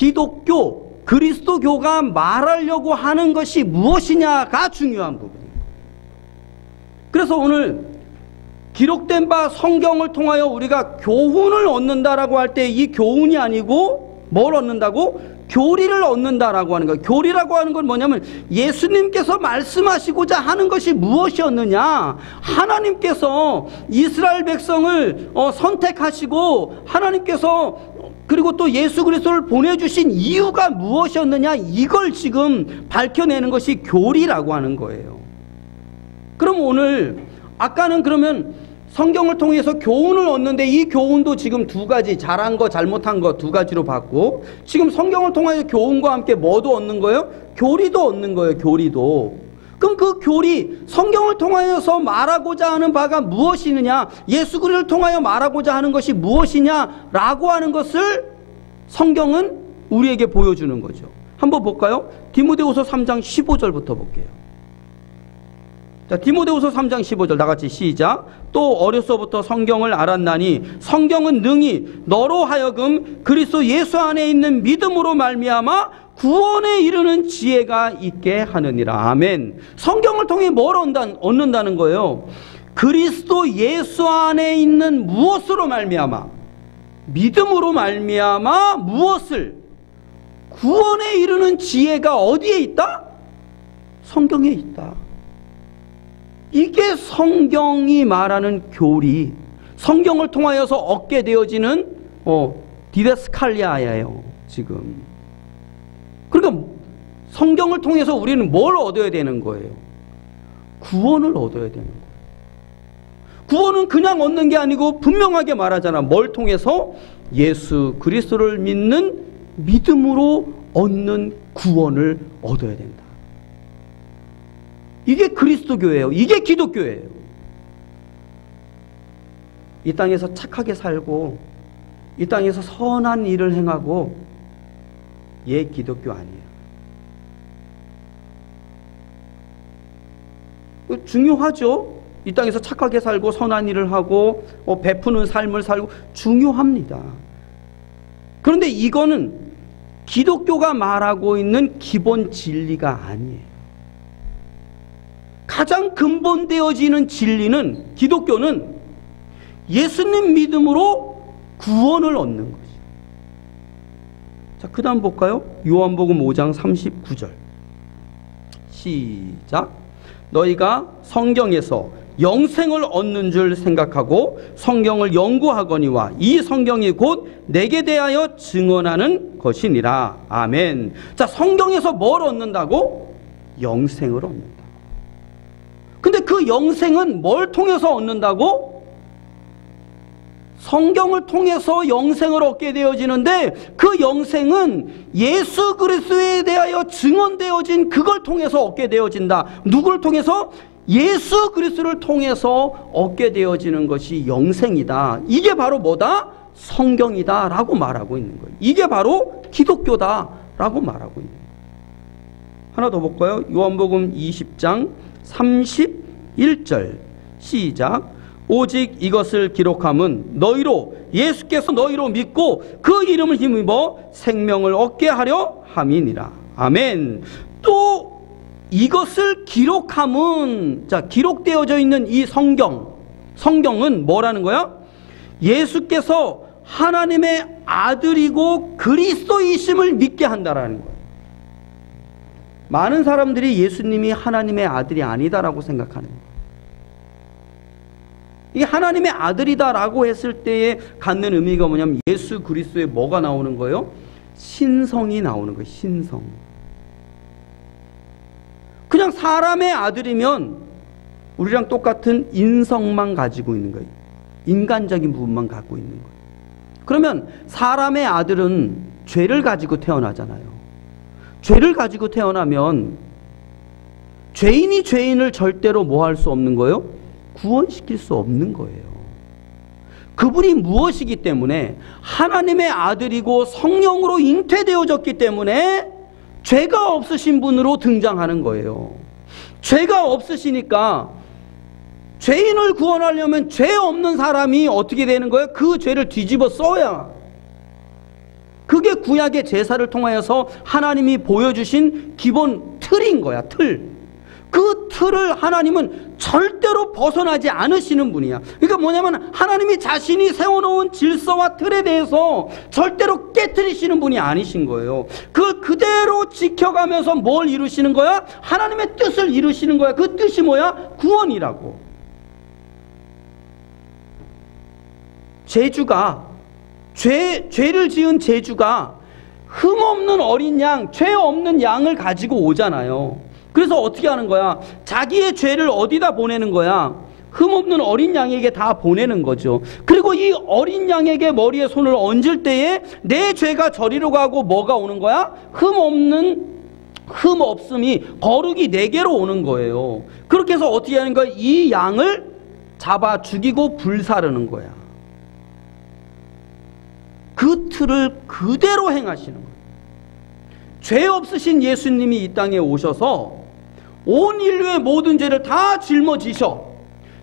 기독교, 그리스도교가 말하려고 하는 것이 무엇이냐가 중요한 부분이에요. 그래서 오늘 기록된 바 성경을 통하여 우리가 교훈을 얻는다라고 할 때 이 교훈이 아니고 뭘 얻는다고? 교리를 얻는다라고 하는 거예요. 교리라고 하는 건 뭐냐면 예수님께서 말씀하시고자 하는 것이 무엇이었느냐, 하나님께서 이스라엘 백성을 선택하시고 하나님께서 그리고 또 예수 그리스도를 보내주신 이유가 무엇이었느냐, 이걸 지금 밝혀내는 것이 교리라고 하는 거예요. 그럼 오늘 아까는 그러면 성경을 통해서 교훈을 얻는데 이 교훈도 지금 두 가지, 잘한 거 잘못한 거 두 가지로 봤고, 지금 성경을 통해서 교훈과 함께 뭐도 얻는 거예요? 교리도 얻는 거예요. 교리도. 그럼 그 교리, 성경을 통하여서 말하고자 하는 바가 무엇이느냐, 예수 그리스도를 통하여 말하고자 하는 것이 무엇이냐라고 하는 것을 성경은 우리에게 보여주는 거죠. 한번 볼까요? 디모데후서 3장 15절부터 볼게요. 자, 디모데후서 3장 15절 다같이 시작. 또 어려서부터 성경을 알았나니 성경은 능히 너로 하여금 그리스도 예수 안에 있는 믿음으로 말미암아 구원에 이르는 지혜가 있게 하느니라. 아멘. 성경을 통해 뭘 얻는다는 거예요? 그리스도 예수 안에 있는 무엇으로 말미암아? 믿음으로 말미암아 무엇을? 구원에 이르는 지혜가 어디에 있다? 성경에 있다. 이게 성경이 말하는 교리, 성경을 통하여서 얻게 되어지는 디데스칼리아예요 지금. 그러니까 성경을 통해서 우리는 뭘 얻어야 되는 거예요? 구원을 얻어야 되는 거예요. 구원은 그냥 얻는 게 아니고 분명하게 말하잖아. 뭘 통해서? 예수 그리스도를 믿는 믿음으로 얻는 구원을 얻어야 된다. 이게 그리스도교예요. 이게 기독교예요. 이 땅에서 착하게 살고 이 땅에서 선한 일을 행하고 얘 기독교 아니에요. 중요하죠. 이 땅에서 착하게 살고 선한 일을 하고 베푸는 삶을 살고 중요합니다. 그런데 이거는 기독교가 말하고 있는 기본 진리가 아니에요. 가장 근본되어지는 진리는, 기독교는 예수님 믿음으로 구원을 얻는 것이에요. 자, 그 다음 볼까요? 요한복음 5장 39절 시작. 너희가 성경에서 영생을 얻는 줄 생각하고 성경을 연구하거니와 이 성경이 곧 내게 대하여 증언하는 것이니라. 아멘. 자, 성경에서 뭘 얻는다고? 영생을 얻는다. 근데 그 영생은 뭘 통해서 얻는다고? 성경을 통해서 영생을 얻게 되어지는데 그 영생은 예수 그리스도에 대하여 증언되어진 그걸 통해서 얻게 되어진다. 누구를 통해서? 예수 그리스도를 통해서 얻게 되어지는 것이 영생이다. 이게 바로 뭐다? 성경이다 라고 말하고 있는 거예요. 이게 바로 기독교다 라고 말하고 있는 거예요. 하나 더 볼까요? 요한복음 20장 31절 시작. 오직 이것을 기록함은 너희로 예수께서 너희로 믿고 그 이름을 힘입어 생명을 얻게 하려 함이니라. 아멘. 또 이것을 기록함은, 자, 기록되어져 있는 이 성경은 뭐라는 거야? 예수께서 하나님의 아들이고 그리스도이심을 믿게 한다라는 거예요. 많은 사람들이 예수님이 하나님의 아들이 아니다라고 생각하는 거예요. 이 하나님의 아들이다라고 했을 때에 갖는 의미가 뭐냐면 예수 그리스도에 뭐가 나오는 거예요? 신성이 나오는 거예요. 신성. 그냥 사람의 아들이면 우리랑 똑같은 인성만 가지고 있는 거예요. 인간적인 부분만 갖고 있는 거예요. 그러면 사람의 아들은 죄를 가지고 태어나잖아요. 죄를 가지고 태어나면 죄인이 죄인을 절대로 뭐 할 수 없는 거예요? 구원시킬 수 없는 거예요. 그분이 무엇이기 때문에? 하나님의 아들이고 성령으로 잉태되어졌기 때문에 죄가 없으신 분으로 등장하는 거예요. 죄가 없으시니까 죄인을 구원하려면 죄 없는 사람이 어떻게 되는 거예요? 그 죄를 뒤집어 써야, 그게 구약의 제사를 통하여서 하나님이 보여주신 기본 틀인 거야, 틀. 그 틀을 하나님은 절대로 벗어나지 않으시는 분이야. 그러니까 뭐냐면 하나님이 자신이 세워놓은 질서와 틀에 대해서 절대로 깨트리시는 분이 아니신 거예요. 그걸 그대로 지켜가면서 뭘 이루시는 거야? 하나님의 뜻을 이루시는 거야. 그 뜻이 뭐야? 구원이라고. 죄를 지은 제주가 흠없는 어린 양, 죄 없는 양을 가지고 오잖아요. 그래서 어떻게 하는 거야? 자기의 죄를 어디다 보내는 거야? 흠없는 어린 양에게 다 보내는 거죠. 그리고 이 어린 양에게 머리에 손을 얹을 때에 내 죄가 저리로 가고 뭐가 오는 거야? 흠없음이 거룩이 내게로 오는 거예요. 그렇게 해서 어떻게 하는 거야? 이 양을 잡아 죽이고 불사르는 거야. 그 틀을 그대로 행하시는 거예요. 죄 없으신 예수님이 이 땅에 오셔서 온 인류의 모든 죄를 다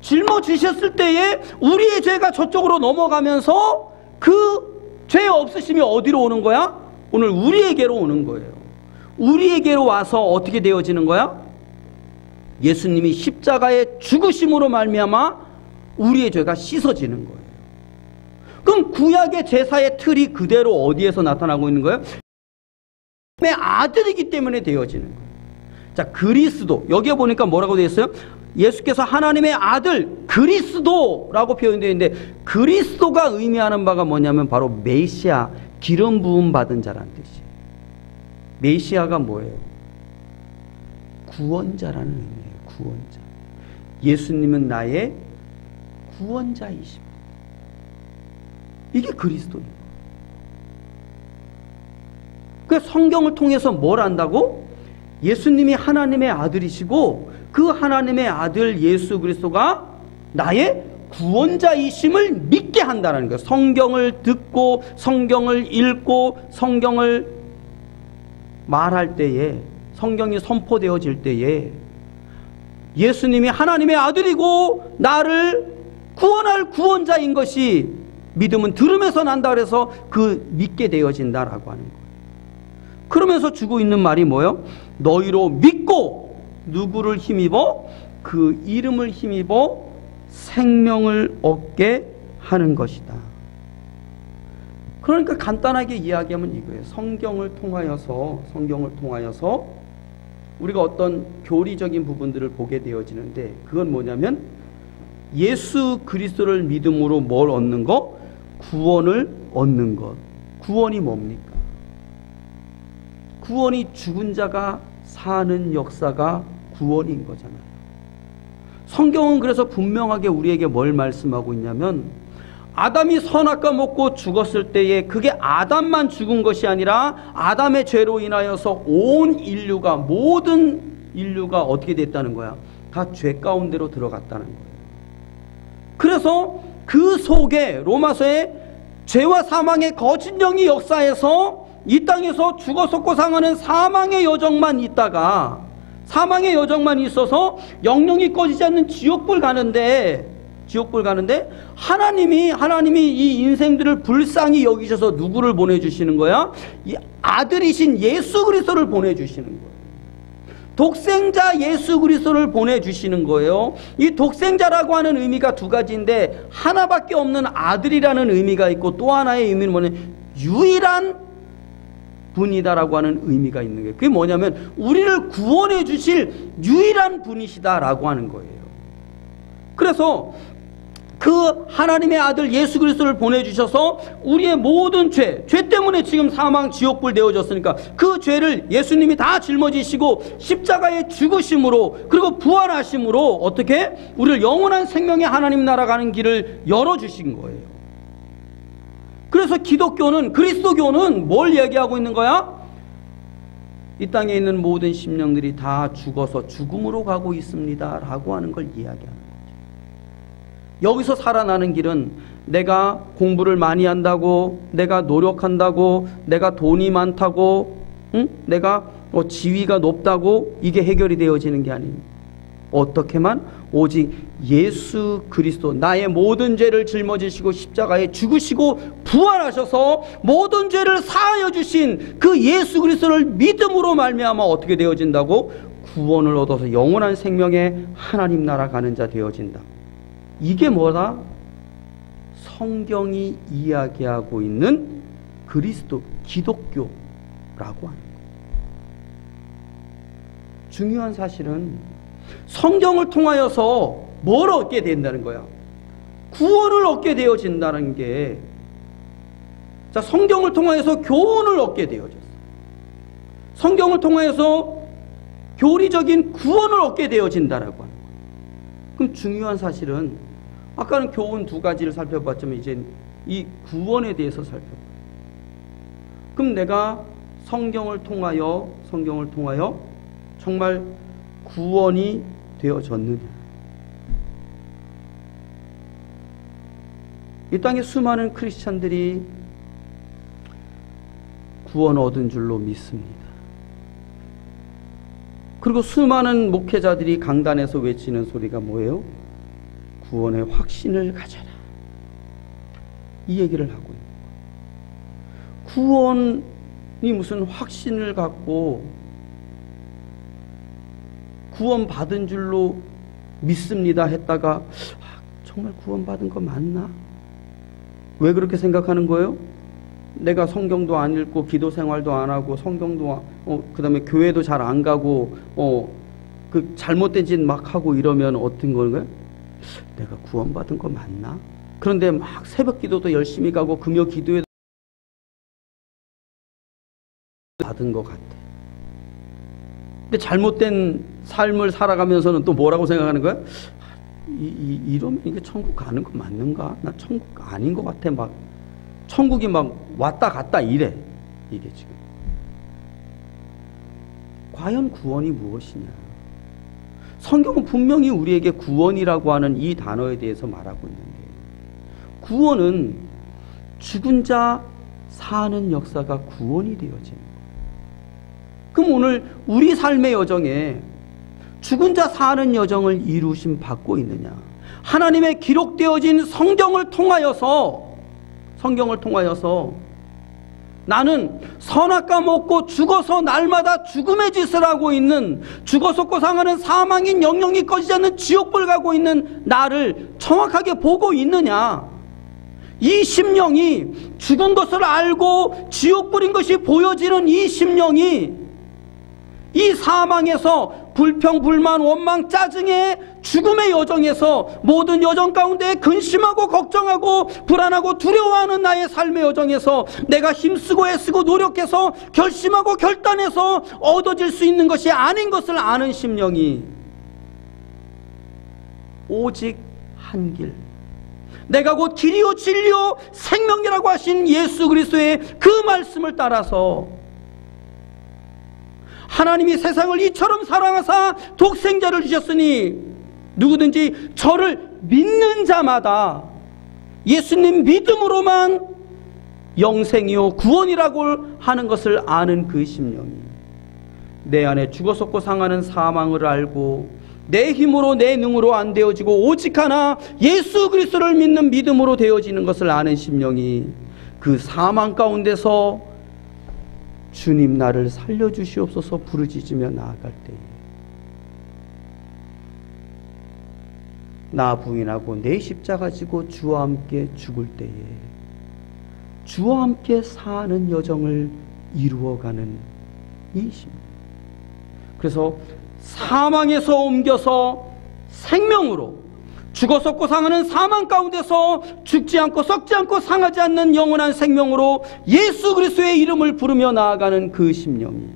짊어지셨을 때에 우리의 죄가 저쪽으로 넘어가면서 그 죄 없으심이 어디로 오는 거야? 오늘 우리에게로 오는 거예요. 우리에게로 와서 어떻게 되어지는 거야? 예수님이 십자가의 죽으심으로 말미암아 우리의 죄가 씻어지는 거예요. 그럼 구약의 제사의 틀이 그대로 어디에서 나타나고 있는 거예요? 하나님의 아들이기 때문에 되어지는 거예요. 자, 그리스도. 여기에 보니까 뭐라고 되어 있어요? 예수께서 하나님의 아들 그리스도라고 표현되어 있는데, 그리스도가 의미하는 바가 뭐냐면 바로 메시아, 기름 부음 받은 자라는 뜻이에요. 메시아가 뭐예요? 구원자라는 의미예요. 구원자. 예수님은 나의 구원자이십니다. 이게 그리스도입니다. 그 성경을 통해서 뭘 안다고? 예수님이 하나님의 아들이시고 그 하나님의 아들 예수 그리스도가 나의 구원자이심을 믿게 한다는 거예요. 성경을 듣고 성경을 읽고 성경을 말할 때에, 성경이 선포되어질 때에 예수님이 하나님의 아들이고 나를 구원할 구원자인 것이 믿음은 들음에서 난다 그래서 그 믿게 되어진다라고 하는 거예요. 그러면서 주고 있는 말이 뭐예요? 너희로 믿고 누구를 힘입어? 그 이름을 힘입어 생명을 얻게 하는 것이다. 그러니까 간단하게 이야기하면 이거예요. 성경을 통하여서 우리가 어떤 교리적인 부분들을 보게 되어지는데, 그건 뭐냐면 예수 그리스도를 믿음으로 뭘 얻는 것? 구원을 얻는 것. 구원이 뭡니까? 구원이 죽은 자가 사는 역사가 구원인 거잖아요. 성경은 그래서 분명하게 우리에게 뭘 말씀하고 있냐면, 아담이 선악과 먹고 죽었을 때에 그게 아담만 죽은 것이 아니라 아담의 죄로 인하여서 온 인류가, 모든 인류가 어떻게 됐다는 거야? 다 죄 가운데로 들어갔다는 거예요. 그래서 그 속에 로마서에 죄와 사망의 거짓 영이 역사해서 이 땅에서 죽어서 상하는 사망의 여정만 있다가, 사망의 여정만 있어서 영영이 꺼지지 않는 지옥불 가는데 하나님이 이 인생들을 불쌍히 여기셔서 누구를 보내주시는 거야? 이 아들이신 예수 그리스도를 보내주시는 거예요. 독생자 예수 그리스도를 보내주시는 거예요. 이 독생자라고 하는 의미가 두 가지인데, 하나밖에 없는 아들이라는 의미가 있고 또 하나의 의미는 뭐냐면 유일한 분이다라고 하는 의미가 있는 거예요. 그게 뭐냐면 우리를 구원해 주실 유일한 분이시다라고 하는 거예요. 그래서 그 하나님의 아들 예수 그리스도를 보내주셔서 우리의 모든 죄 때문에 지금 사망 지옥불 되어졌으니까 그 죄를 예수님이 다 짊어지시고 십자가의 죽으심으로 그리고 부활하심으로 어떻게 우리를 영원한 생명의 하나님 나라 가는 길을 열어주신 거예요. 그래서 기독교는, 그리스도교는 뭘 얘기하고 있는 거야? 이 땅에 있는 모든 심령들이 다 죽어서 죽음으로 가고 있습니다 라고 하는 걸 이야기하는 거죠. 여기서 살아나는 길은 내가 공부를 많이 한다고, 내가 노력한다고, 내가 돈이 많다고, 내가 지위가 높다고 이게 해결이 되어지는 게 아닙니다. 어떻게만? 오직 예수 그리스도, 나의 모든 죄를 짊어지시고 십자가에 죽으시고 부활하셔서 모든 죄를 사하여 주신 그 예수 그리스도를 믿음으로 말미암아 어떻게 되어진다고? 구원을 얻어서 영원한 생명의 하나님 나라 가는 자 되어진다. 이게 뭐다? 성경이 이야기하고 있는 그리스도, 기독교라고 하는 거예요. 중요한 사실은 성경을 통하여서 뭘 얻게 된다는 거야? 구원을 얻게 되어진다는 게, 자, 성경을 통하여서 교훈을 얻게 되어졌어. 성경을 통하여서 교리적인 구원을 얻게 되어진다라고 하는 거야. 그럼 중요한 사실은 아까는 교훈 두 가지를 살펴봤지만 이제 이 구원에 대해서 살펴봐. 그럼 내가 성경을 통하여 정말 구원이 되어졌느냐? 이 땅에 수많은 크리스찬들이 구원 얻은 줄로 믿습니다. 그리고 수많은 목회자들이 강단에서 외치는 소리가 뭐예요? 구원의 확신을 가져라. 이 얘기를 하고 있는 거예요. 구원이 무슨 확신을 갖고 구원 받은 줄로 믿습니다 했다가 정말 구원 받은 거 맞나? 왜 그렇게 생각하는 거예요? 내가 성경도 안 읽고 기도 생활도 안 하고 성경도 그다음에 교회도 잘 안 가고 그 잘못된 짓 막 하고 이러면 어떤 건가요? 내가 구원 받은 거 맞나? 그런데 막 새벽 기도도 열심히 가고 금요 기도에도 받은 것 같아. 근데 잘못된 삶을 살아가면서는 또 뭐라고 생각하는 거야? 이러면 이게 천국 가는 거 맞는가? 나 천국 아닌 것 같아. 막 천국이 막 왔다 갔다 이래. 이게 지금 과연 구원이 무엇이냐? 성경은 분명히 우리에게 구원이라고 하는 이 단어에 대해서 말하고 있는데, 구원은 죽은 자 사는 역사가 구원이 되어지는 거예요. 그럼 오늘 우리 삶의 여정에 죽은 자 사는 여정을 이루심 받고 있느냐? 하나님의 기록되어진 성경을 통하여서 나는 선악과 먹고 죽어서 날마다 죽음의 짓을 하고 있는, 죽어서 고상하는 사망인 영영이 꺼지지 않는 지옥불 가고 있는 나를 정확하게 보고 있느냐? 이 심령이 죽은 것을 알고 지옥불인 것이 보여지는 이 심령이 이 사망에서 불평, 불만, 원망, 짜증의 죽음의 여정에서 모든 여정 가운데 근심하고 걱정하고 불안하고 두려워하는 나의 삶의 여정에서 내가 힘쓰고 애쓰고 노력해서 결심하고 결단해서 얻어질 수 있는 것이 아닌 것을 아는 심령이 오직 한 길, 내가 곧 길이요 진리요 생명이라고 하신 예수 그리스도의 그 말씀을 따라서 하나님이 세상을 이처럼 사랑하사 독생자를 주셨으니 누구든지 저를 믿는 자마다 예수님 믿음으로만 영생이요 구원이라고 하는 것을 아는 그 심령이 내 안에 죽어섰고 상하는 사망을 알고 내 힘으로 내 능으로 안 되어지고 오직 하나 예수 그리스도를 믿는 믿음으로 되어지는 것을 아는 심령이 그 사망 가운데서 주님 나를 살려주시옵소서 부르짖으며 나아갈 때에 나 부인하고 내 십자가 지고 주와 함께 죽을 때에 주와 함께 사는 여정을 이루어가는 이 심령. 그래서 사망에서 옮겨서 생명으로, 죽어서 상하는 사망 가운데서 죽지 않고 썩지 않고 상하지 않는 영원한 생명으로 예수 그리스도의 이름을 부르며 나아가는 그 심령이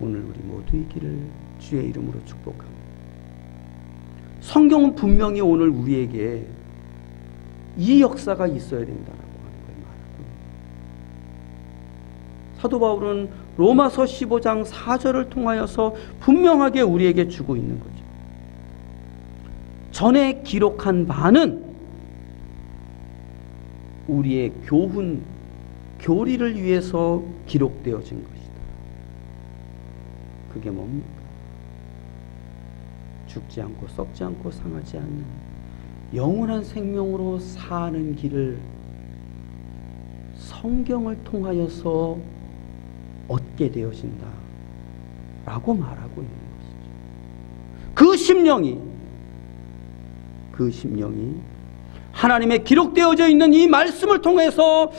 오늘 우리 모두 있기를 주의 이름으로 축복합니다. 성경은 분명히 오늘 우리에게 이 역사가 있어야 된다라고 하는 걸 말합니다. 사도 바울은 로마서 15장 4절을 통하여서 분명하게 우리에게 주고 있는 거죠. 전에 기록한 바는 우리의 교훈, 교리를 위해서 기록되어진 것이다. 그게 뭡니까? 죽지 않고 썩지 않고 상하지 않는 영원한 생명으로 사는 길을 성경을 통하여서 얻게 되어진다 라고 말하고 있는 것이죠. 그 심령이 하나님의 기록되어져 있는 이 말씀을 통해서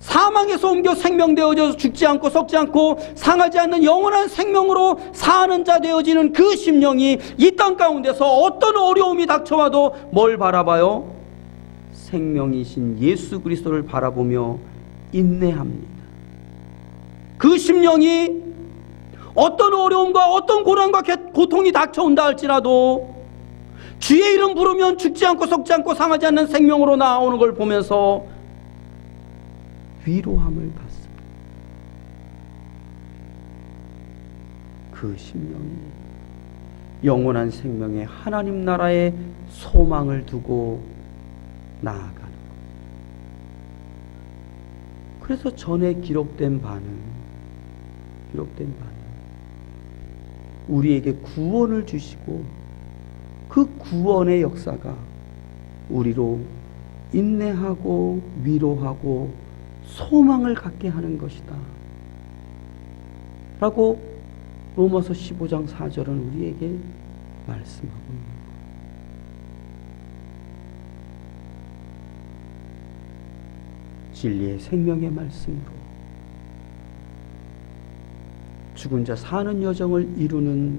사망에서 옮겨 생명되어져서 죽지 않고 썩지 않고 상하지 않는 영원한 생명으로 사는 자 되어지는 그 심령이 이 땅 가운데서 어떤 어려움이 닥쳐와도 뭘 바라봐요? 생명이신 예수 그리스도를 바라보며 인내합니다. 그 심령이 어떤 어려움과 어떤 고난과 고통이 닥쳐온다 할지라도 주의 이름 부르면 죽지 않고 썩지 않고 상하지 않는 생명으로 나오는 걸 보면서 위로함을 받습니다. 그 심령이 영원한 생명의 하나님 나라의 소망을 두고 나아가는 것. 그래서 전에 기록된 바는 우리에게 구원을 주시고 그 구원의 역사가 우리로 인내하고 위로하고 소망을 갖게 하는 것이다 라고 로마서 15장 4절은 우리에게 말씀하고 있는 거예요. 진리의 생명의 말씀으로 죽은 자 사는 여정을 이루는